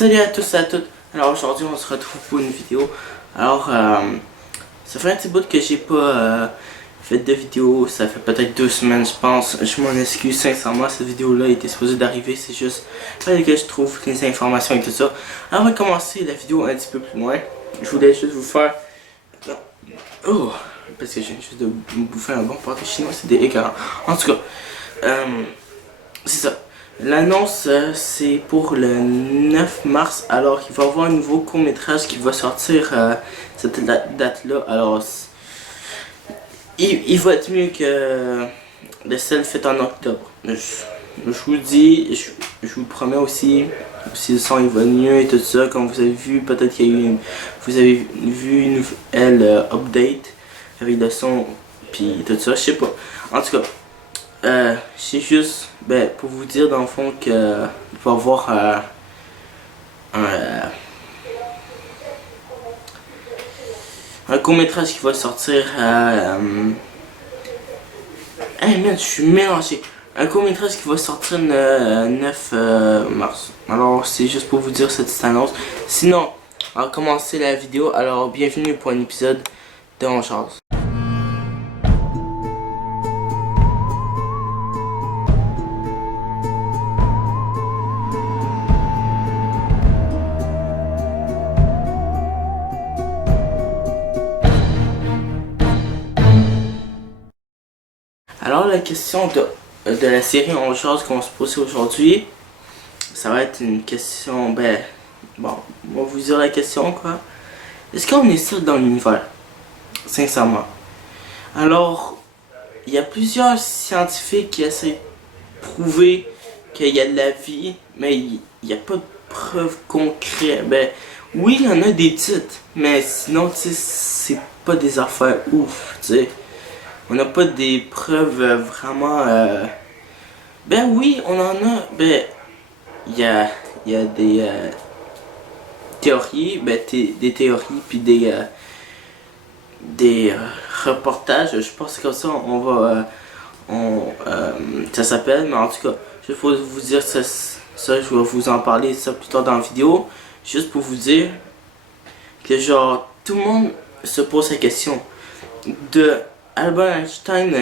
Salut à tous et à toutes. Alors aujourd'hui on se retrouve pour une vidéo. Alors ça fait un petit bout que j'ai pas fait de vidéo. Ça fait peut-être 2 semaines je pense. Je m'en excuse sincèrement, cette vidéo là était supposée d'arriver. C'est juste fallait que je trouve les informations et tout ça. Alors on va commencer la vidéo un petit peu plus loin. Je voulais juste vous faire... Oh, parce que j'ai juste de me bouffer un bon pâté chinois, c'est dégueulasse. En tout cas, c'est ça. L'annonce, c'est pour le 9 mars. Alors, il va y avoir un nouveau court-métrage qui va sortir cette date-là. Alors, il va être mieux que le celle fait en octobre. Je vous dis, je vous promets aussi le son il va mieux et tout ça. Comme vous avez vu, peut-être qu'il y a eu vous avez vu une nouvelle update avec le son puis tout ça, je sais pas. En tout cas, c'est juste pour vous dire dans le fond que il va y avoir un court-métrage qui va sortir hey man, je suis mélangé. Un court-métrage qui va sortir le 9 mars. Alors c'est juste pour vous dire cette petite annonce. Sinon, on va commencer la vidéo. Alors bienvenue pour un épisode de On Jase. Alors la question de la série On Jase qu'on va se poser aujourd'hui, ça va être une question, bon, on va vous dire la question quoi. Est-ce qu'on est seul dans l'univers? Sincèrement. Alors, il y a plusieurs scientifiques qui essaient de prouver qu'il y a de la vie, mais il n'y a pas de preuves concrètes. Oui, il y en a des titres, mais sinon, tu sais, c'est pas des affaires ouf, tu sais. On n'a pas des preuves vraiment... oui, on en a. Il y a des théories, des théories, puis des reportages. Je pense que comme ça, on va... ça s'appelle, mais en tout cas, je vais vous dire ça, je vais vous en parler ça plus tard dans la vidéo. Juste pour vous dire que genre, tout le monde se pose la question de Albert Einstein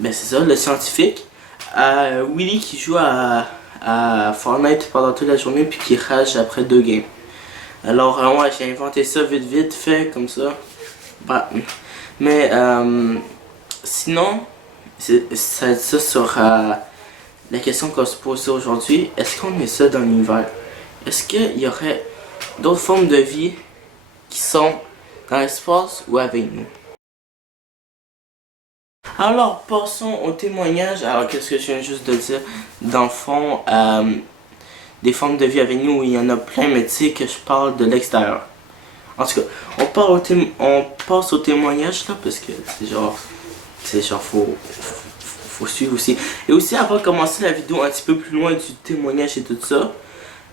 c'est ça, le scientifique, à Willy qui joue à Fortnite pendant toute la journée puis qui rage après 2 games. Alors ouais, j'ai inventé ça vite fait comme ça. Mais sinon, ça sera la question qu'on se pose aujourd'hui. Est-ce qu'on est seul dans l'univers? Est-ce qu'il y aurait d'autres formes de vie qui sont dans l'espace ou avec nous? Alors, passons au témoignage. Alors, qu'est-ce que je viens juste de dire? Dans le fond, des formes de vie avec nous, il y en a plein, mais tu sais que je parle de l'extérieur. En tout cas, on passe au témoignage là, parce que c'est genre, faut suivre aussi. Et aussi, avant de commencer la vidéo un petit peu plus loin du témoignage et tout ça,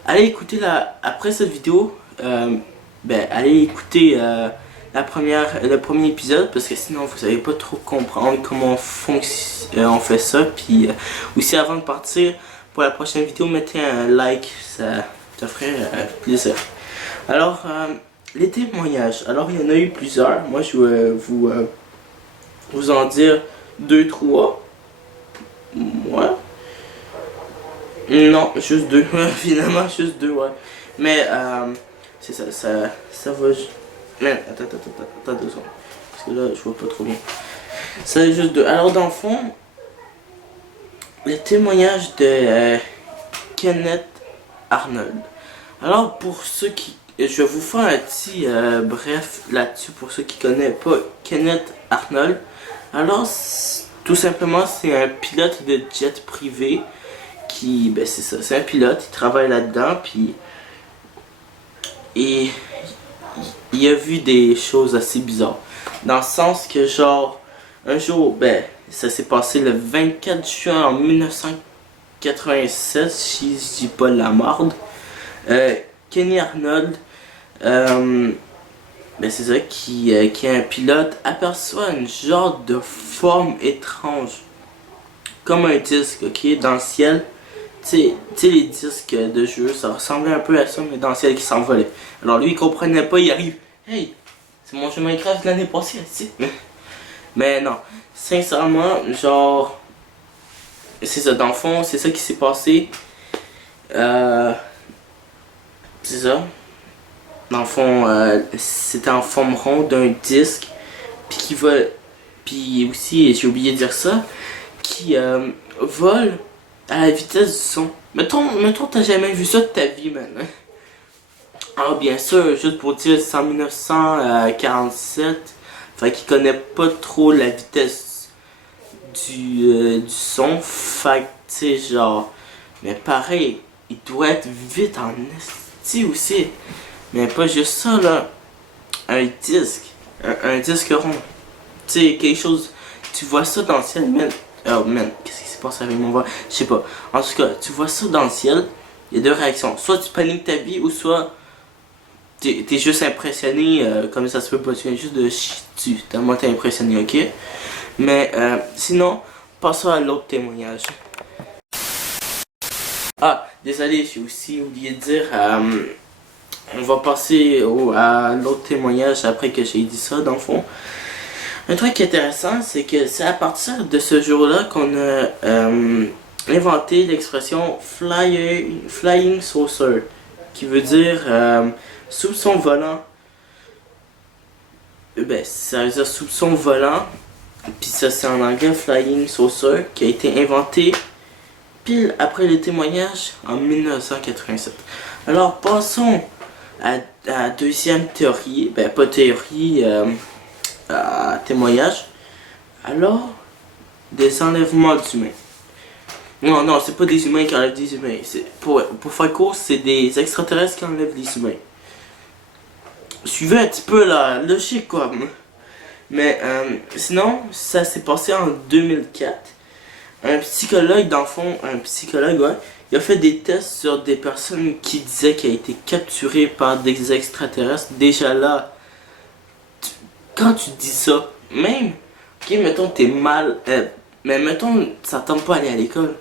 allez écouter après cette vidéo, allez écouter le premier épisode parce que sinon vous allez pas trop comprendre comment on fait ça. Puis aussi avant de partir pour la prochaine vidéo, mettez un like, ça ferait plaisir. Alors les témoignages, alors il y en a eu plusieurs. Moi je vais vous en dire 2-3. Moi non, juste 2. Finalement juste 2, ouais. Mais c'est ça va. Man, attends 2 secondes. Parce que là, je vois pas trop bien. C'est juste 2. Alors, dans le fond, le témoignage de Kenneth Arnold. Alors, pour ceux qui... Je vais vous faire un petit bref là-dessus pour ceux qui connaissent pas Kenneth Arnold. Alors, tout simplement, c'est un pilote de jet privé qui... c'est ça, c'est un pilote, il travaille là-dedans, puis... Et... il a vu des choses assez bizarres. Dans le sens que genre, un jour, ça s'est passé le 24 juin en 1987, si je dis pas la marde. Kenny Arnold, c'est ça, qui est un pilote, aperçoit une genre de forme étrange. Comme un disque, ok, dans le ciel. sais, les disques de jeu, ça ressemblait un peu à ça, mais dans le ciel qui s'envolait. Alors lui, il comprenait pas, il arrive. Hey, c'est mon jeu Minecraft de l'année passée, tu sais. Mais non, sincèrement, genre, c'est ça, dans le fond, c'est ça qui s'est passé. C'est ça. Dans le fond, c'était en forme ronde d'un disque. Puis qui va. Puis aussi, j'ai oublié de dire ça, qui vole à la vitesse du son. Mettons t'as jamais vu ça de ta vie, man. Alors bien sûr, juste pour dire, c'est en 1947. Fait qu'il connaît pas trop la vitesse du son. Fait que, tu sais, genre. Mais pareil, il doit être vite en esti aussi. Mais pas juste ça, là. Un disque. Un disque rond. Tu sais, quelque chose. Tu vois ça dans le ciel, man. Oh man, qu'est-ce qui s'est passé avec mon voix? Je sais pas. En tout cas, tu vois ça dans le ciel. Il y a deux réactions. Soit tu paniques ta vie, ou soit t'es juste impressionné. Comme ça se peut pas. Tu viens juste de chier dessus. Tellement t'es impressionné, ok? Mais sinon, passons à l'autre témoignage. Ah, désolé, j'ai aussi oublié de dire. On va passer à l'autre témoignage après que j'ai dit ça, dans le fond. Un truc intéressant, c'est que c'est à partir de ce jour-là qu'on a inventé l'expression flying saucer, qui veut dire soupçon volant. Ben, ça veut dire soupçon volant, puis ça c'est en anglais flying saucer, qui a été inventé pile après le témoignage en 1987. Alors passons à la deuxième théorie, ben pas théorie, témoignage. Alors, des enlèvements d'humains. Non, c'est pas des humains qui enlèvent des humains. Pour faire court, c'est des extraterrestres qui enlèvent des humains. Suivez un petit peu la logique, quoi. Mais sinon, ça s'est passé en 2004. Un psychologue, dans le fond, ouais, il a fait des tests sur des personnes qui disaient qu'elles étaient capturées par des extraterrestres. Déjà là, quand tu dis ça, même, ok, mettons t'es mal, mais mettons ça tombe pas aller à l'école.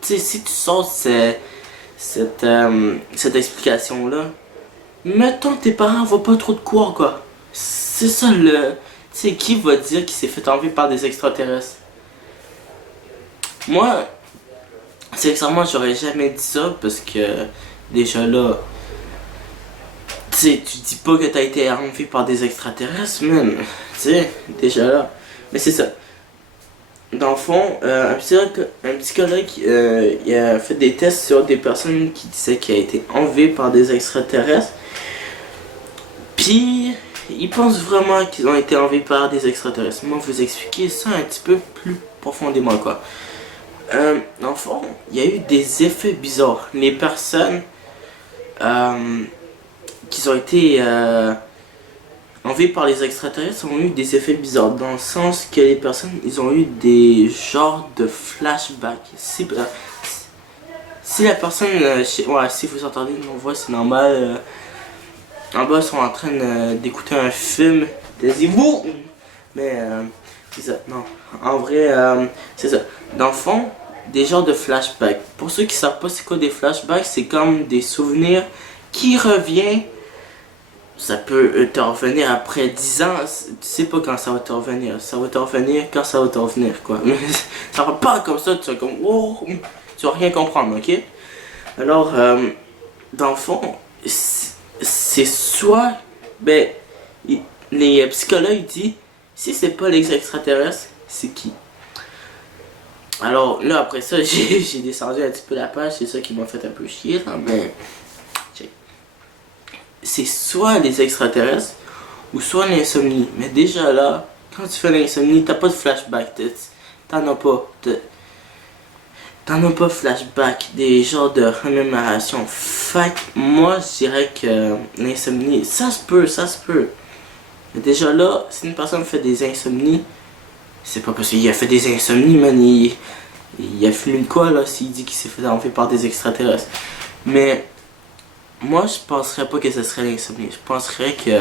Tu sais, si tu sors cette explication-là, mettons tes parents voient pas trop de quoi. C'est ça le... Tu sais, qui va dire qu'il s'est fait enlever par des extraterrestres? Moi, sincèrement, j'aurais jamais dit ça parce que déjà là, tu sais, tu dis pas que t'as été enlevé par des extraterrestres, man. Tu sais, déjà là. Mais c'est ça. Dans le fond, un psychologue il a fait des tests sur des personnes qui disaient qu'elles été enlevées par des extraterrestres. Puis, ils pensent vraiment qu'ils ont été enlevés par des extraterrestres. Moi, vous expliquer ça un petit peu plus profondément, quoi. Dans le fond, il y a eu des effets bizarres. Les personnes qui ont été enlevées par les extraterrestres ont eu des effets bizarres. Dans le sens que les personnes, ils ont eu des genres de flashbacks. Si la personne, ouais, si vous entendez mon voix, c'est normal. En bas, ils sont en train d'écouter un film. Taisez-vous! Mais c'est ça, non. En vrai, c'est ça. Dans le fond, des genres de flashbacks. Pour ceux qui savent pas c'est quoi des flashbacks, c'est comme des souvenirs qui reviennent. Ça peut te revenir après 10 ans. Tu sais pas quand ça va te revenir. Ça va te revenir quand ça va te revenir, quoi. Ça va pas comme ça, tu vas comme... Oh, tu vas rien comprendre, ok? Alors, dans le fond, c'est soit... Ben, les psychologues disent, si c'est pas les extraterrestres, c'est qui? Alors là, après ça, j'ai descendu un petit peu la page, c'est ça qui m'a fait un peu chier, là, mais... C'est soit les extraterrestres, ou soit l'insomnie. Mais déjà là, quand tu fais l'insomnie, t'as pas de flashback, t'en as pas. T'en as pas flashback, des genres de remémoration. Fait que moi, je dirais que l'insomnie, ça se peut. Mais déjà là, si une personne fait des insomnies, c'est pas parce qu'il a fait des insomnies, man, il a fumé de quoi là, s'il dit qu'il s'est fait enlever par des extraterrestres. Mais moi, je penserais pas que ce serait l'insomnie. Je penserais que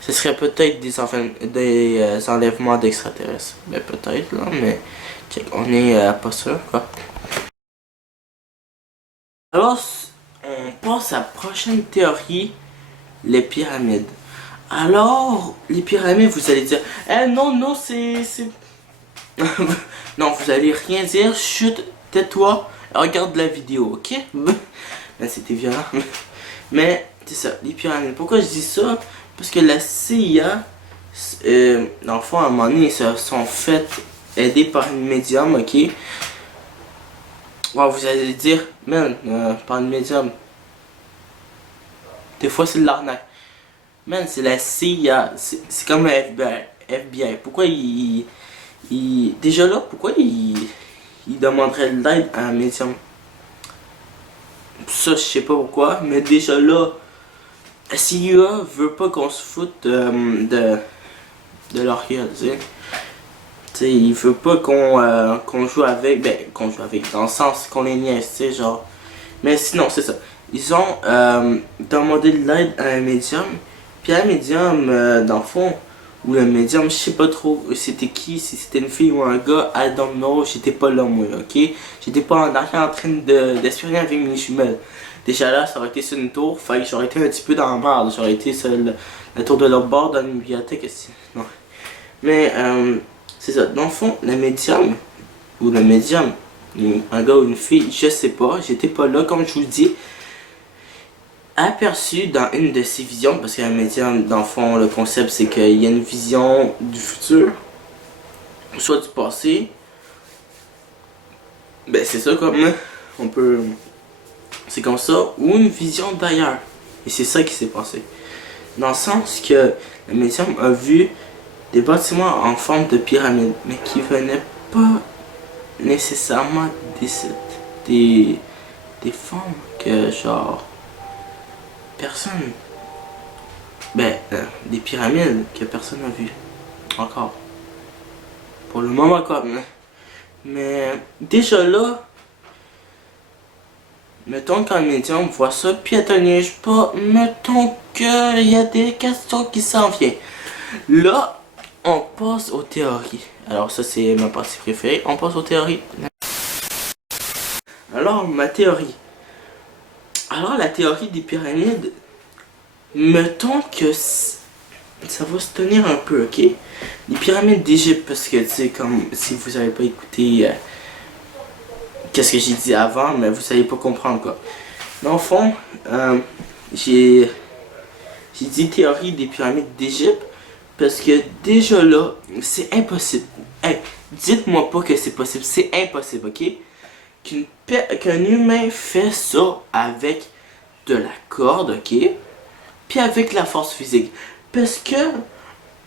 ce serait peut-être des enlèvements d'extraterrestres. Ben peut-être là, mais on est pas sûr quoi. Alors, on passe à la prochaine théorie, les pyramides. Alors, les pyramides, vous allez dire, eh non, non, c'est... non, vous allez rien dire, chut, tais-toi, regarde la vidéo, ok? Ben, c'était violent. Mais, c'est ça, les pyramides. Pourquoi je dis ça? Parce que la CIA, dans le fond, à un moment donné, ils se sont fait aider par une médium, ok? Wow, vous allez dire, man, par une médium. Des fois, c'est de l'arnaque. Man, c'est la CIA, c'est comme le FBI. FBI. Pourquoi déjà là, pourquoi il demanderait de l'aide à un médium? Ça, je sais pas pourquoi, mais déjà là, la CIA veut pas qu'on se foute de leur gueule, tu sais. T'sais, il veut pas qu'on joue avec, ben, qu'on joue avec, dans le sens qu'on les niaise, tu sais, genre. Mais sinon, c'est ça. Ils ont demandé de l'aide à un médium, puis un médium, dans le fond, ou le médium, je sais pas trop c'était qui, si c'était une fille ou un gars, I don't know, j'étais pas là moi, ok? J'étais pas en arrière en train d'espionner avec mes jumelles. Déjà là, ça aurait été sur une tour, fait que j'aurais été un petit peu dans la merde, j'aurais été sur la tour de l'autre bord dans une bibliothèque, non. Mais, c'est ça, dans le fond, le médium, ou le médium, un gars ou une fille, je sais pas, j'étais pas là, comme je vous le dis, aperçu dans une de ses visions, parce qu'un médium, dans le fond, le concept c'est qu'il y a une vision du futur, soit du passé, ben c'est ça comme, on peut, c'est comme ça, ou une vision d'ailleurs, et c'est ça qui s'est passé. Dans le sens que le médium a vu des bâtiments en forme de pyramide, mais qui venaient pas nécessairement des formes que genre personne, ben des pyramides que personne n'a vu encore pour le moment quoi. Mais déjà là, mettons qu'un médium voit ça puis elle te niaise pas, mettons qu'il y a des questions qui s'en viennent. Là on passe aux théories. Alors ça c'est ma partie préférée, on passe aux théories. Alors ma théorie. Alors la théorie des pyramides, mettons que ça va se tenir un peu, ok? Les pyramides d'Égypte, parce que tu sais, comme si vous avez pas écouté qu'est-ce que j'ai dit avant, mais vous allez pas comprendre quoi. Dans le fond, j'ai dit théorie des pyramides d'Égypte parce que déjà là, c'est impossible. Hey, dites-moi pas que c'est possible, c'est impossible, ok? Qu'un humain fait ça avec de la corde, ok? Puis avec la force physique. Parce que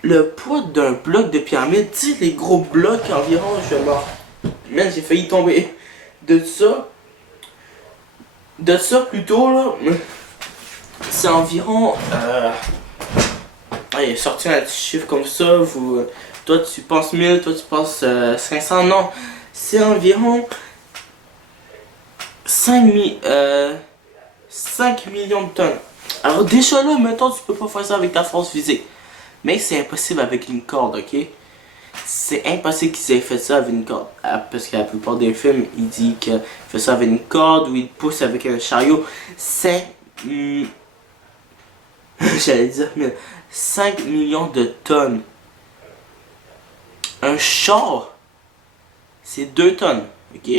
le poids d'un bloc de pyramide, tu sais, les gros blocs environ, je vais mort. Man, j'ai failli tomber. De ça plutôt, là, c'est environ. Allez, sortir un petit chiffre comme ça, toi tu penses 1000, toi tu penses 500, non. C'est environ 5 millions de tonnes. Alors déjà là, mettons, tu peux pas faire ça avec ta force physique. Mais c'est impossible avec une corde, ok? C'est impossible qu'ils aient fait ça avec une corde. Parce que la plupart des films, ils disent qu'ils font ça avec une corde ou ils poussent avec un chariot. J'allais dire, mais 5 millions de tonnes. Un char, c'est 2 tonnes, ok?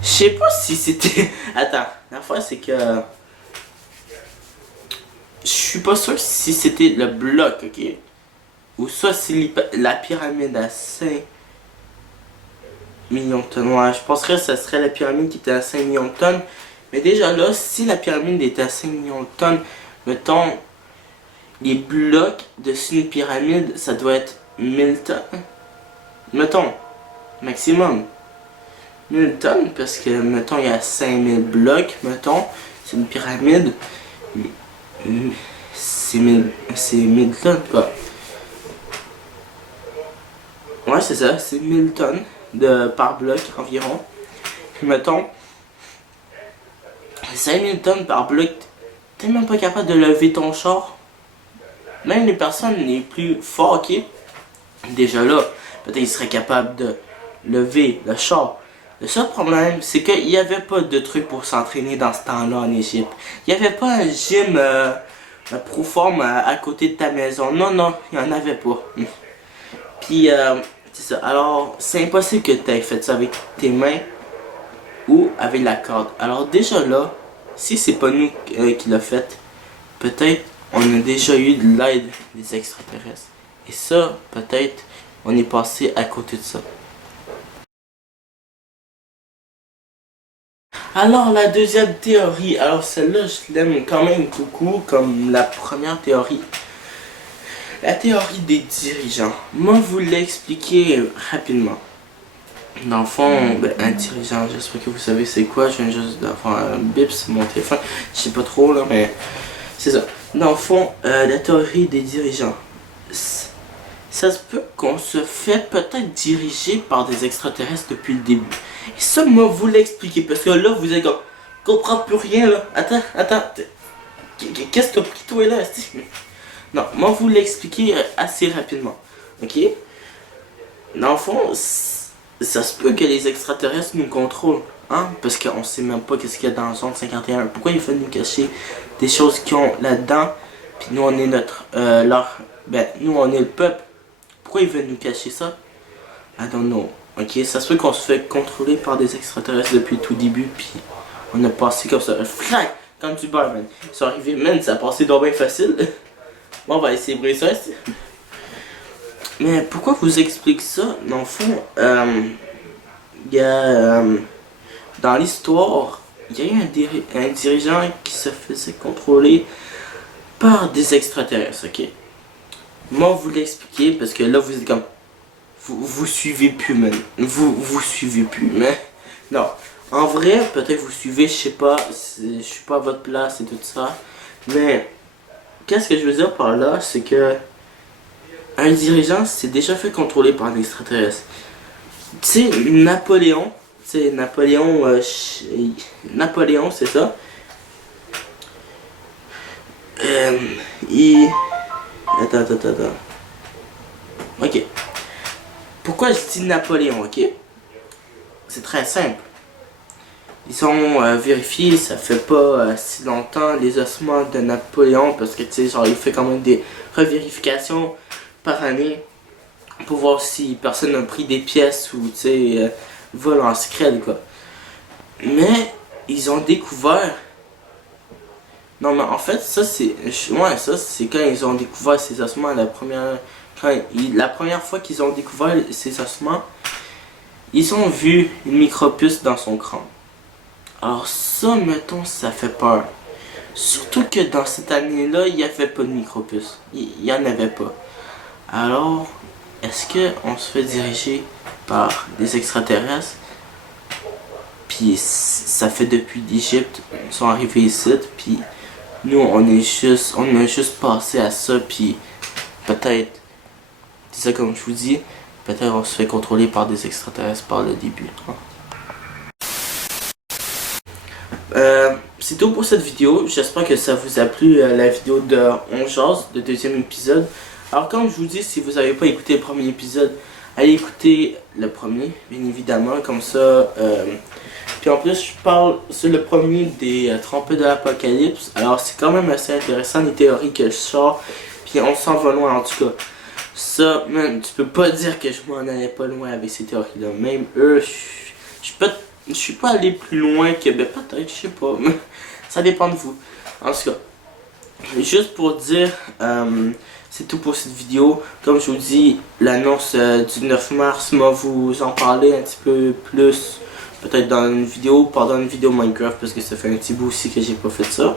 Je sais pas si c'était... Attends, la fois c'est que... Je suis pas sûr si c'était le bloc, ok? Ou soit c'est la pyramide à 5 millions de tonnes. Ouais, je penserais que ça serait la pyramide qui était à 5 millions de tonnes. Mais déjà là, si la pyramide était à 5 millions de tonnes, mettons, les blocs dessus une pyramide, ça doit être 1000 tonnes. Mettons, maximum. 1000 tonnes, parce que, mettons, il y a 5000 blocs, mettons, c'est une pyramide. C'est 1000 tonnes, quoi. Ouais, c'est ça, c'est 1000 tonnes par bloc environ. Puis, mettons, 5000 tonnes par bloc, t'es même pas capable de lever ton char. Même les personnes les plus fortes, ok, déjà là, peut-être ils seraient capables de lever le char. Le seul problème, c'est qu'il n'y avait pas de truc pour s'entraîner dans ce temps-là en Égypte. Il n'y avait pas un gym proforme à côté de ta maison. Non, non, il n'y en avait pas. Puis, c'est ça. Alors, c'est impossible que tu aies fait ça avec tes mains ou avec la corde. Alors déjà là, si c'est pas nous qui l'a fait, peut-être on a déjà eu de l'aide des extraterrestres. Et ça, peut-être, on est passé à côté de ça. Alors la deuxième théorie, alors celle-là je l'aime quand même beaucoup comme la première théorie. La théorie des dirigeants. Moi vous l'expliquer rapidement. Dans le fond, un dirigeant, j'espère que vous savez c'est quoi, je viens juste d'avoir un bip sur mon téléphone, je sais pas trop là, mais c'est ça. Dans le fond, la théorie des dirigeants. Ça se peut qu'on se fait peut-être diriger par des extraterrestres depuis le début. Et ça, moi, vous l'expliquer, parce que là, vous êtes comme, comprends plus rien, là. Attends, qu'est-ce que t'as pris, toi, là, Non, moi, vous l'expliquer assez rapidement, ok? Dans le fond, ça se peut que les extraterrestres nous contrôlent, hein? Parce qu'on sait même pas qu'est-ce qu'il y a dans la zone 51. Pourquoi ils veulent nous cacher des choses qu'ils ont là-dedans? Puis nous, on est nous, on est le peuple. Pourquoi ils veulent nous cacher ça? I don't know. Ok, ça se peut qu'on se fait contrôler par des extraterrestres depuis le tout début, puis on a passé comme ça, flac, comme du beurre, man. Ils sont arrivés, man, ça a passé donc bien facile. Bon, on va essayer de briser ça. Mais pourquoi vous explique ça? Dans le fond, il y a, dans l'histoire, il y a eu un dirigeant qui se faisait contrôler par des extraterrestres, ok? Moi, vous l'expliquer parce que là, vous êtes comme... Vous suivez plus, man. Vous suivez plus, mais... Non. En vrai, peut-être vous suivez, je sais pas. Je suis pas à votre place et tout ça. Mais... Qu'est-ce que je veux dire par là, c'est que... Un dirigeant s'est déjà fait contrôler par un extraterrestre. Tu sais, Napoléon... Tu sais, Napoléon, c'est ça. Attends. Ok. Pourquoi je dis Napoléon, ok? C'est très simple. Ils ont vérifié, ça fait pas si longtemps, les ossements de Napoléon, parce que tu sais, genre, il fait quand même des revérifications par année pour voir si personne n'a pris des pièces ou, tu sais, vol en secret, quoi. Mais, ils ont découvert... Non, mais en fait, ça, c'est... Ouais, ça, c'est quand ils ont découvert ces ossements, la première fois qu'ils ont découvert ces ossements, ils ont vu une micropuce dans son crâne. Alors ça, mettons, ça fait peur. Surtout que dans cette année-là, il n'y avait pas de micropuce. Il n'y en avait pas. Alors, est-ce qu'on se fait diriger par des extraterrestres? Puis ça fait depuis l'Égypte, ils sont arrivés ici, puis nous, on a juste passé à ça, puis peut-être, c'est ça comme je vous dis, peut-être on se fait contrôler par des extraterrestres par le début. C'est tout pour cette vidéo. J'espère que ça vous a plu, la vidéo de On Jase, le deuxième épisode. Alors comme je vous dis, si vous n'avez pas écouté le premier épisode, allez écouter le premier, bien évidemment, comme ça. Puis en plus, je parle sur le premier des trompettes de l'Apocalypse. Alors c'est quand même assez intéressant les théories que je sors. Puis on s'en va loin en tout cas. Ça, man, tu peux pas dire que je m'en allais pas loin avec ces théories-là. Même eux, je suis pas allé plus loin que... Ben peut-être, je sais pas. Ça dépend de vous. En tout cas, juste pour dire, c'est tout pour cette vidéo. Comme je vous dis, l'annonce du 9 mars, moi vous en parler un petit peu plus. Peut-être dans une vidéo, pendant une vidéo Minecraft, parce que ça fait un petit bout aussi que j'ai pas fait ça.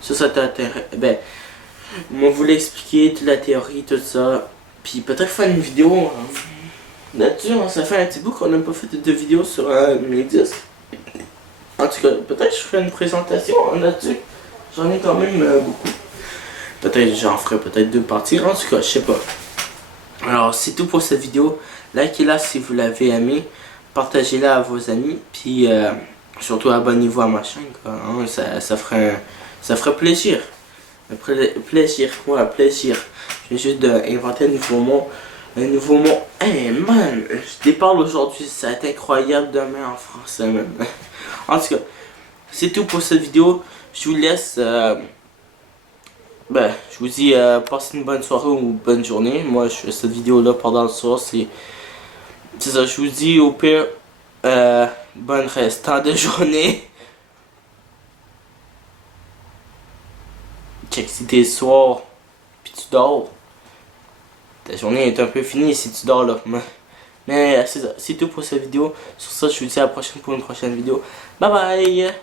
Ça t'intéresse. Ben, moi vous l'expliquer, toute la théorie, tout ça. Puis peut-être faire une vidéo là-dessus, ça fait un petit bout qu'on n'a pas fait de vidéo sur mes disques. En tout cas, peut-être je ferai une présentation là-dessus. J'en ai quand même beaucoup. Peut-être j'en ferai peut-être 2 parties. En tout cas, je sais pas. Alors, c'est tout pour cette vidéo. Likez-la si vous l'avez aimé. Partagez-la à vos amis. Puis, surtout abonnez-vous à ma chaîne. Quoi, hein, ça ferait plaisir. Plaisir. Je viens juste d'inventer un nouveau mot. Hey, Man, je déparle aujourd'hui, ça va être incroyable demain en français, man. En tout cas, c'est tout pour cette vidéo. Je vous laisse. Je vous dis passez une bonne soirée ou une bonne journée. Moi, je fais cette vidéo-là pendant le soir. C'est ça, je vous dis au pire, bonne restant de journée. Check si t'es soir, puis tu dors. Ta journée est un peu finie si tu dors là. Mais c'est ça, c'est tout pour cette vidéo. Sur ça, je vous dis à la prochaine pour une prochaine vidéo. Bye bye!